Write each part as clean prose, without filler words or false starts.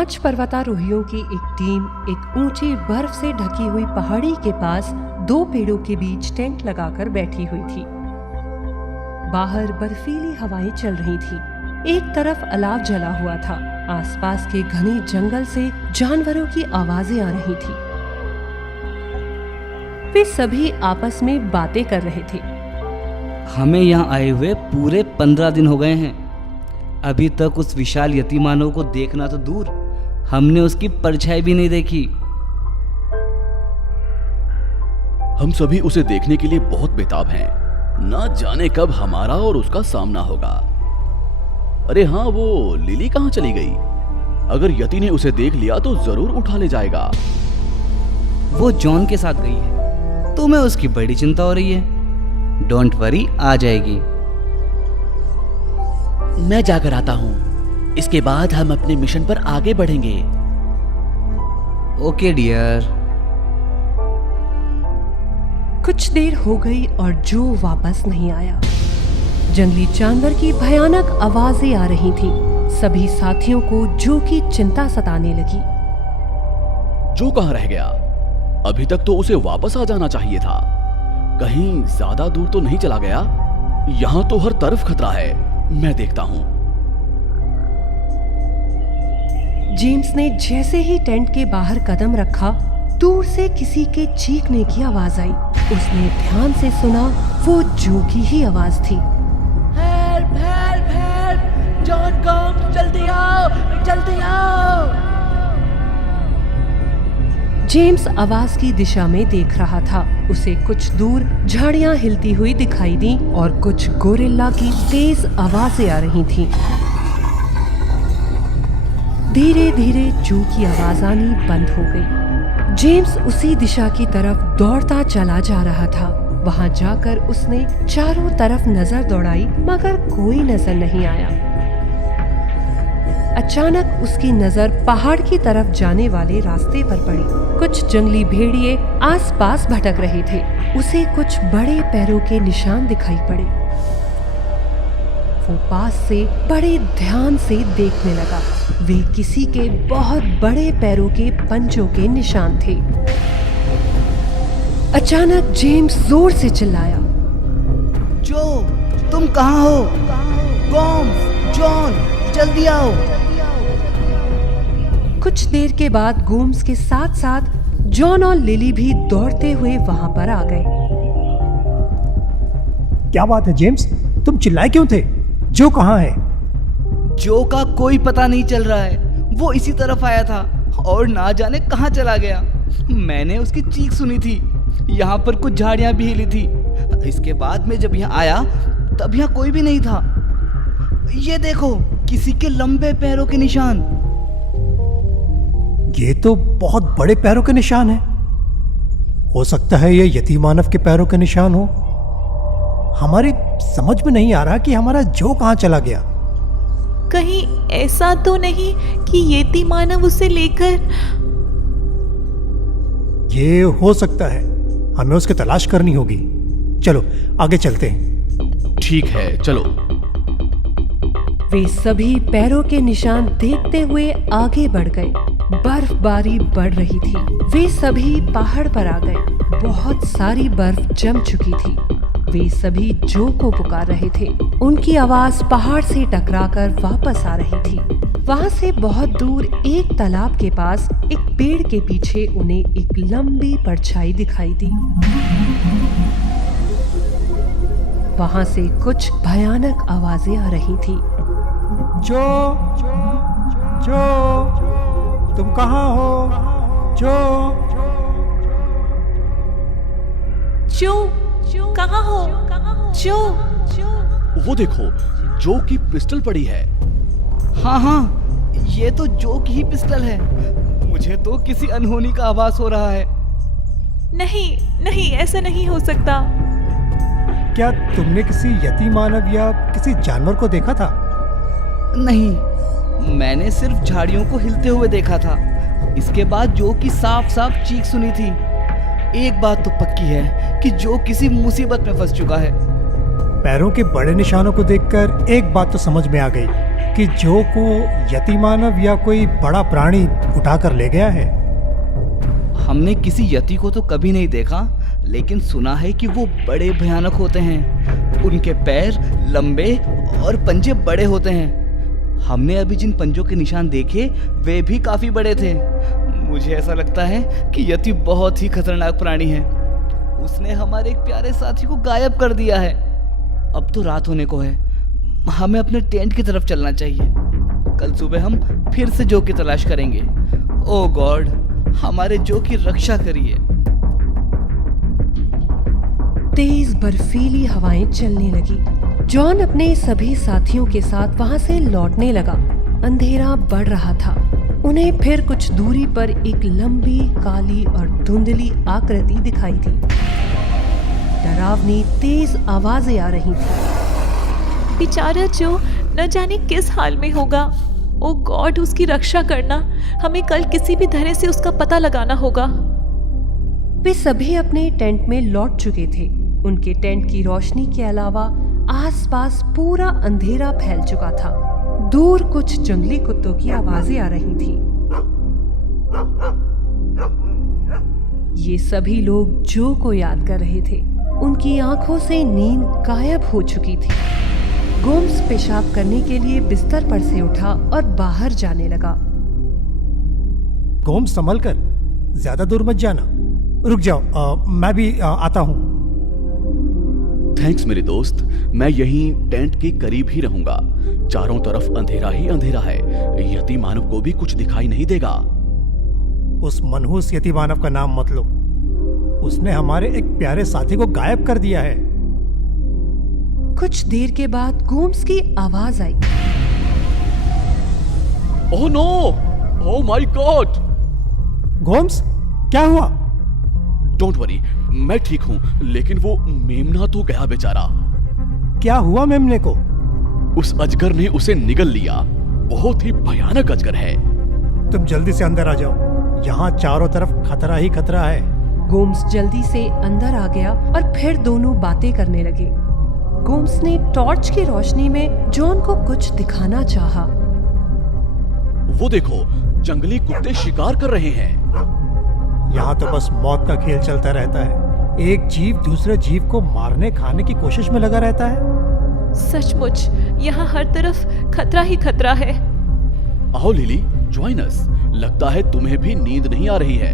5 पर्वतारोहियों की एक टीम एक ऊंची बर्फ से ढकी हुई पहाड़ी के पास 2 पेड़ों के बीच टेंट लगाकर बैठी हुई थी। बाहर बर्फीली हवाएं चल रही थी। एक तरफ अलाव जला हुआ था। आसपास के घने जंगल से जानवरों की आवाजें आ रही थी। वे सभी आपस में बातें कर रहे थे। हमें यहाँ आए हुए पूरे 15 दिन हो गए हैं। अभी तक उस विशाल यतिमानव को देखना तो दूर, हमने उसकी परछाई भी नहीं देखी। हम सभी उसे देखने के लिए बहुत बेताब हैं। ना जाने कब हमारा और उसका सामना होगा। अरे हाँ, वो लिली कहाँ चली गई? अगर यति ने उसे देख लिया तो जरूर उठा ले जाएगा। वो जॉन के साथ गई है। तुम्हें उसकी बड़ी चिंता हो रही है। डोंट वरी, आ जाएगी। मैं जाकर आता हूँ। इसके बाद हम अपने मिशन पर आगे बढ़ेंगे। Okay dear. कुछ देर हो गई और जो वापस नहीं आया। जंगली जानवर की भयानक आवाजें आ रही थीं। सभी साथियों को जो की चिंता सताने लगी। जो कहाँ रह गया? अभी तक तो उसे वापस आ जाना चाहिए था। कहीं ज्यादा दूर तो नहीं चला गया? यहाँ तो हर तरफ खतरा है। मैं देखता हूँ। जेम्स ने जैसे ही टेंट के बाहर कदम रखा, दूर से किसी के चीखने की आवाज आई। उसने ध्यान से सुना, वो जो की ही आवाज थी। Help help help! जॉन कम, जल्दी आओ, जल्दी आओ! जेम्स आवाज की दिशा में देख रहा था। उसे कुछ दूर झाड़ियां हिलती हुई दिखाई दी और कुछ गोरिल्ला की तेज आवाजें आ रही थीं। धीरे धीरे जू की आवाज आनी बंद हो गई। जेम्स उसी दिशा की तरफ दौड़ता चला जा रहा था। वहां जाकर उसने चारों तरफ नजर दौड़ाई, मगर कोई नजर नहीं आया। अचानक उसकी नजर पहाड़ की तरफ जाने वाले रास्ते पर पड़ी। कुछ जंगली भेड़िए आसपास भटक रहे थे। उसे कुछ बड़े पैरों के निशान दिखाई पड़े। वो पास से बड़े ध्यान से देखने लगा। वे किसी के बहुत बड़े पैरों के पंजों के निशान थे। अचानक जेम्स जोर से चिल्लाया, जो, तुम कहाँ हो? गॉम्स, जॉन, जल्दी आओ। कुछ देर के बाद गोम्स के साथ साथ जॉन और लिली भी दौड़ते हुए वहां पर आ गए। क्या बात है जेम्स, तुम चिल्लाए क्यों थे? जो कहाँ है? जो का कोई पता नहीं चल रहा है। वो इसी तरफ आया था और ना जाने कहाँ चला गया। मैंने उसकी चीख सुनी थी। यहाँ पर कुछ झाड़ियाँ भी हिली थी। इसके बाद मैं जब यहाँ आया तब यहाँ कोई भी नहीं था। ये देखो, किसी के लंबे पैरों के निशान। ये तो बहुत बड़े पैरों के निशान हैं। हो सकता है ये यतिमानव के पैरों के निशान हो। हमारी समझ में नहीं आ रहा कि हमारा जो कहाँ चला गया। कहीं ऐसा तो नहीं कि यतिमानव उसे लेकर? ये हो सकता है। हमें उसकी तलाश करनी होगी। चलो आगे चलते हैं। ठीक है, चलो। वे सभी पैरों के निशान देखते हुए आगे बढ़ गए। बर्फबारी बढ़ रही थी। वे सभी पहाड़ पर आ गए। बहुत सारी बर्फ जम चुकी थी। वे सभी जो को पुकार रहे थे। उनकी आवाज पहाड़ से टकराकर वापस आ रही थी। वहां से बहुत दूर एक तालाब के पास एक पेड़ के पीछे उन्हें एक लंबी परछाई दिखाई दी। वहां से कुछ भयानक आवाजें आ रही थी। जो, तुम कहाँ हो? जो कहाँ हो? जो वो देखो, जो की पिस्टल पड़ी है। हाँ, ये तो जो की ही पिस्टल है। मुझे तो किसी अनहोनी का आभास हो रहा है। नहीं, ऐसा नहीं हो सकता। क्या तुमने किसी यतिमानव या किसी जानवर को देखा था? नहीं, मैंने सिर्फ झाड़ियों को हिलते हुए देखा था। इसके बाद जो की साफ साफ चीख सुनी थी। एक बात तो पक्की है कि जो किसी मुसीबत में फंस चुका है। पैरों के बड़े निशानों को देखकर एक बात तो समझ में आ गई। कि जो को यति मानव या कोई बड़ा प्राणी उठा कर ले गया है? हमने किसी यति को तो कभी नहीं देखा, लेकिन सुना है कि वो बड़े भयानक होते हैं। उनके पैर लंबे और पंजे बड़े होते हैं। हमने अभी जिन पंजों के निशान देखे वे भी काफी बड़े थे। मुझे ऐसा लगता है कि यति बहुत ही खतरनाक प्राणी है। उसने हमारे एक प्यारे साथी को गायब कर दिया है। अब तो रात होने को है, हमें अपने टेंट की तरफ चलना चाहिए। कल सुबह हम फिर से जो की तलाश करेंगे। ओ गॉड, हमारे जो की रक्षा करिए। तेज बर्फीली हवाएं चलने लगी। जॉन अपने सभी साथियों के साथ वहां से लौटने लगा। अंधेरा बढ़ रहा था। उन्हें फिर कुछ दूरी पर एक लंबी काली और धुंधली आकृति दिखाई दी। डरावनी तेज आवाजें आ रही थी। बेचारा जो न जाने किस हाल में होगा। ओ गॉड, उसकी रक्षा करना। हमें कल किसी भी तरह से उसका पता लगाना होगा। वे सभी अपने टेंट में लौट चुके थे। उनके टेंट की रोशनी के अलावा आसपास पूरा अंधेरा फैल चुका था। दूर कुछ जंगली कुत्तों की आवाजें आ रही थी। ये सभी लोग जो को याद कर रहे थे। उनकी आंखों से नींद गायब हो चुकी थी। गोम्स पेशाब करने के लिए बिस्तर पर से उठा और बाहर जाने लगा। गोम्स, संभल कर, ज्यादा दूर मत जाना। रुक जाओ, मैं भी आता हूँ। थैंक्स मेरे दोस्त, मैं यहीं टेंट के करीब ही रहूंगा। चारों तरफ अंधेरा ही अंधेरा है। यति मानव को भी कुछ दिखाई नहीं देगा। उस मनहूस यति मानव का नाम मत लो। उसने हमारे एक प्यारे साथी को गायब कर दिया है। कुछ देर के बाद गोम्स की आवाज आई। Oh no, oh my God. Gomes, क्या हुआ? डोंट वरी, मैं ठीक हूँ, लेकिन वो मेमना तो गया बेचारा। क्या हुआ मेमने को? उस अजगर ने उसे निगल लिया। बहुत ही भयानक अजगर है। तुम जल्दी से अंदर आ जाओ। यहाँ चारों तरफ खतरा ही खतरा है। गोम्स जल्दी से अंदर आ गया और फिर दोनों बातें करने लगे। गोम्स ने टॉर्च की रोशनी में जॉन को कुछ दिखाना चाहा। वो देखो, जंगली कुत्ते शिकार कर रहे हैं। यहाँ तो बस मौत का खेल चलता रहता है। एक जीव दूसरे जीव को मारने खाने की कोशिश में लगा रहता है। सचमुच यहाँ हर तरफ खतरा ही खतरा है। आओ लिली, जॉइन अस। लगता है तुम्हें भी नींद नहीं आ रही है।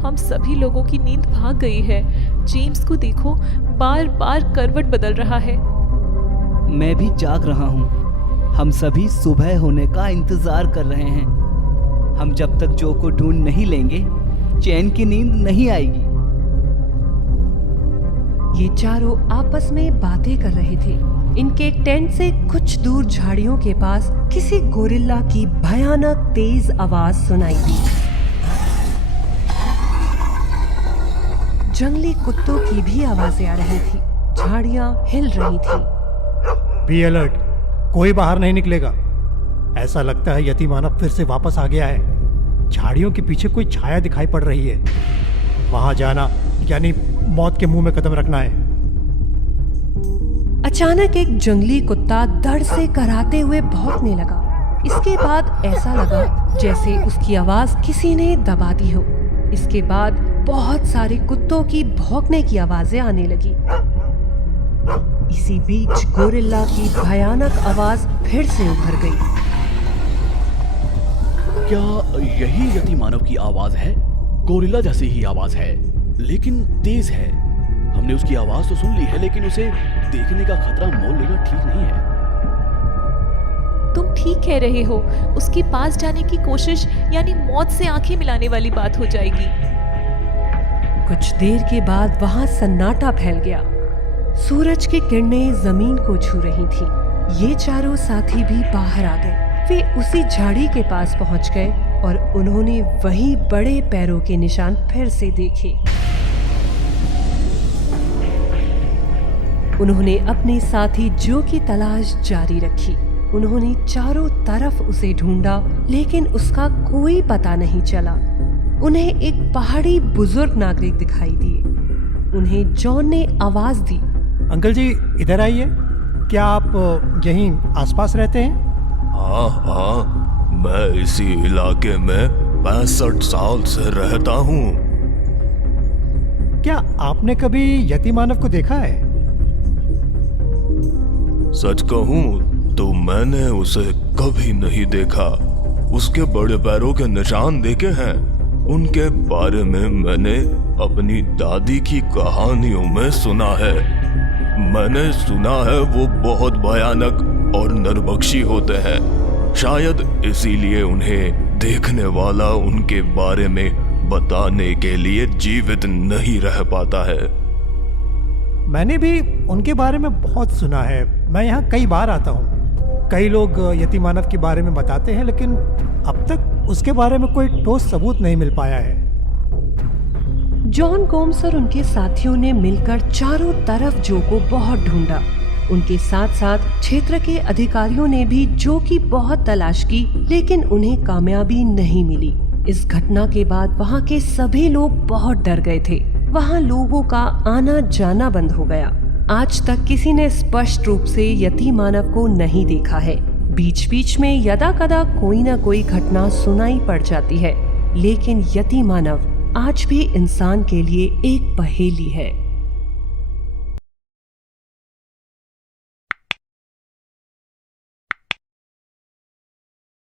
हम सभी लोगों की नींद भाग गई है। जेम्स को देखो, बार बार करवट बदल रहा है। मैं भी जाग रहा हूँ। हम सभी सुबह होने का इंतजार कर रहे हैं। हम जब तक जो को ढूंढ नहीं लेंगे, चैन की नींद नहीं आएगी। ये चारों आपस में बातें कर रहे थे। इनके टेंट से कुछ दूर झाड़ियों के पास किसी गोरिल्ला की भयानक तेज आवाज सुनाई दी। जंगली कुत्तों की भी आवाजें आ रही थी। झाड़ियां हिल रही थी। बी अलर्ट, कोई बाहर नहीं निकलेगा। ऐसा लगता है यति मानव फिर से वापस आ गया है। झाड़ियों के पीछे कोई छाया दिखाई पड़ रही है। वहां जाना यानी मौत के मुंह में कदम रखना है। अचानक एक जंगली कुत्ता धड़ से कराते हुए भौंकने लगा। इसके बाद ऐसा लगा जैसे उसकी आवाज किसी ने दबा दी हो। इसके बाद बहुत सारे कुत्तों की भौंकने की आवाजें आने लगी। इसी बीच गोरिल्ला की भयानक आवाज फिर से उभर गई। क्या यही यति मानव की आवाज है? गोरिल्ला जैसी ही आवाज है, लेकिन तेज है। हमने उसकी आवाज तो सुन ली है, लेकिन उसे देखने का खतरा मोल लेना ठीक नहीं है। तुम ठीक कह रहे हो। उसके पास जाने की कोशिश यानी मौत से आंखें मिलाने वाली बात हो जाएगी। कुछ देर के बाद वहां सन्नाटा फैल गया। सूरज की किरणें जमीन को छू रही थी। ये चारों साथी भी बाहर आ गए। वे उसी झाड़ी के पास पहुंच गए और उन्होंने वही बड़े पैरों के निशान फिर से देखे। उन्होंने अपने साथी जो की तलाश जारी रखी। उन्होंने चारों तरफ उसे ढूंढा, लेकिन उसका कोई पता नहीं चला। उन्हें एक पहाड़ी बुजुर्ग नागरिक दिखाई दिए। उन्हें जॉन ने आवाज दी। अंकल जी, इधर आइए। क्या आप यहीं आसपास रहते हैं? हाँ, मैं इसी इलाके में 65 साल से रहता हूँ। क्या आपने कभी यति मानव को देखा है? सच कहूँ तो मैंने उसे कभी नहीं देखा। उसके बड़े पैरों के निशान देखे हैं। उनके बारे में मैंने अपनी दादी की कहानियों में सुना है। मैंने सुना है वो बहुत भयानक और नरबख्शी होते हैं। शायद इसीलिए उन्हें देखने वाला उनके बारे में बताने के लिए जीवित नहीं रह पाता है। मैंने भी उनके बारे में बहुत सुना है। मैं यहाँ कई बार आता हूँ। कई लोग यति मानव के बारे में बताते हैं, लेकिन अब तक उसके बारे में कोई ठोस सबूत नहीं मिल पाया है। जॉन गोम्स और उनके साथियों ने मिलकर चारों तरफ जो को बहुत ढूंढा। उनके साथ साथ क्षेत्र के अधिकारियों ने भी जो की बहुत तलाश की, लेकिन उन्हें कामयाबी नहीं मिली। इस घटना के बाद वहाँ के सभी लोग बहुत डर गए थे। वहाँ लोगों का आना जाना बंद हो गया। आज तक किसी ने स्पष्ट रूप से यति मानव को नहीं देखा है। बीच बीच में यदा कदा कोई न कोई घटना सुनाई पड़ जाती है, लेकिन यति मानव आज भी इंसान के लिए एक पहेली है।